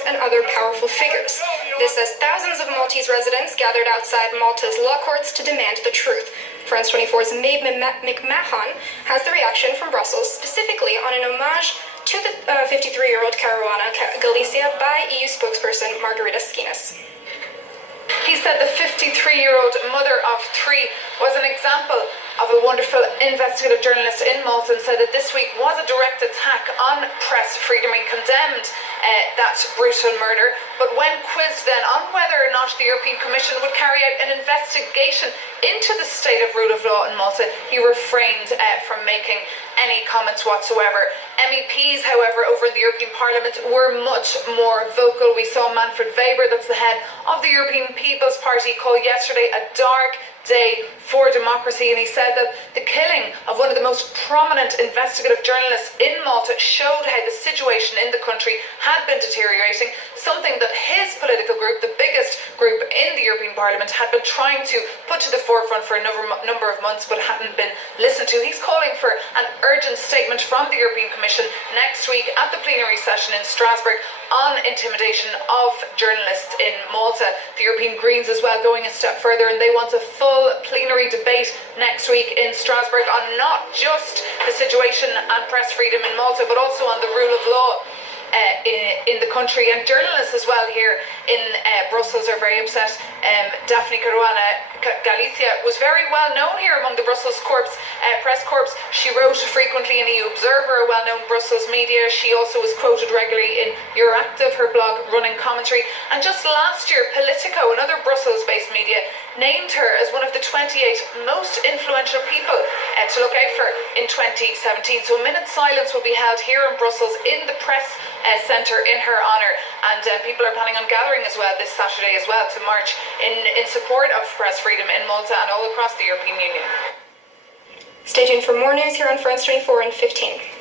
leaders and other powerful figures. This as thousands of Maltese residents gathered outside Malta's law courts to demand the truth. France 24's Maeve McMahon has the reaction from Brussels, specifically on an homage to the 53-year-old Caruana Galicia by EU spokesperson Margarita Skinas. He said the 53-year-old mother of three was an example of a wonderful investigative journalist in Malta, and said that this week was a direct attack on press freedom, and condemned that brutal murder. But when quizzed then on whether or not the European Commission would carry out an investigation into the state of rule of law in Malta, he refrained from making any comments whatsoever. MEPs, however, over in the European Parliament were much more vocal. We saw Manfred Weber, that's the head of the European People's Party, call yesterday a dark day for democracy, and he said that the killing of one of the most prominent investigative journalists in Malta showed how the situation in the country had been deteriorating, something that his political group, the biggest group in the European Parliament, had been trying to put to the forefront for a number of months but hadn't been listened to. He's calling for an urgent statement from the European Commission next week at the plenary session in Strasbourg on intimidation of journalists in Malta. The European Greens as well going a step further, and they want a full plenary debate next week in Strasbourg on not just the situation and press freedom in Malta, but also on the rule of law in the country. And journalists as well here in Brussels are very upset. Daphne Caruana Galicia was very well known here among the Brussels press corps. She wrote frequently in EU Observer, a well-known Brussels media. She also was quoted regularly in Euractiv, her blog running commentary. And just last year, Politico, another Brussels-based media, named her as one of the 28 most influential people to look out for in 2017. So a minute's silence will be held here in Brussels in the press centre in her honour, and people are planning on gathering as well this Saturday as well to march in support of press freedom in Malta and all across the European Union. Stay tuned for more news here on France 24 in 15.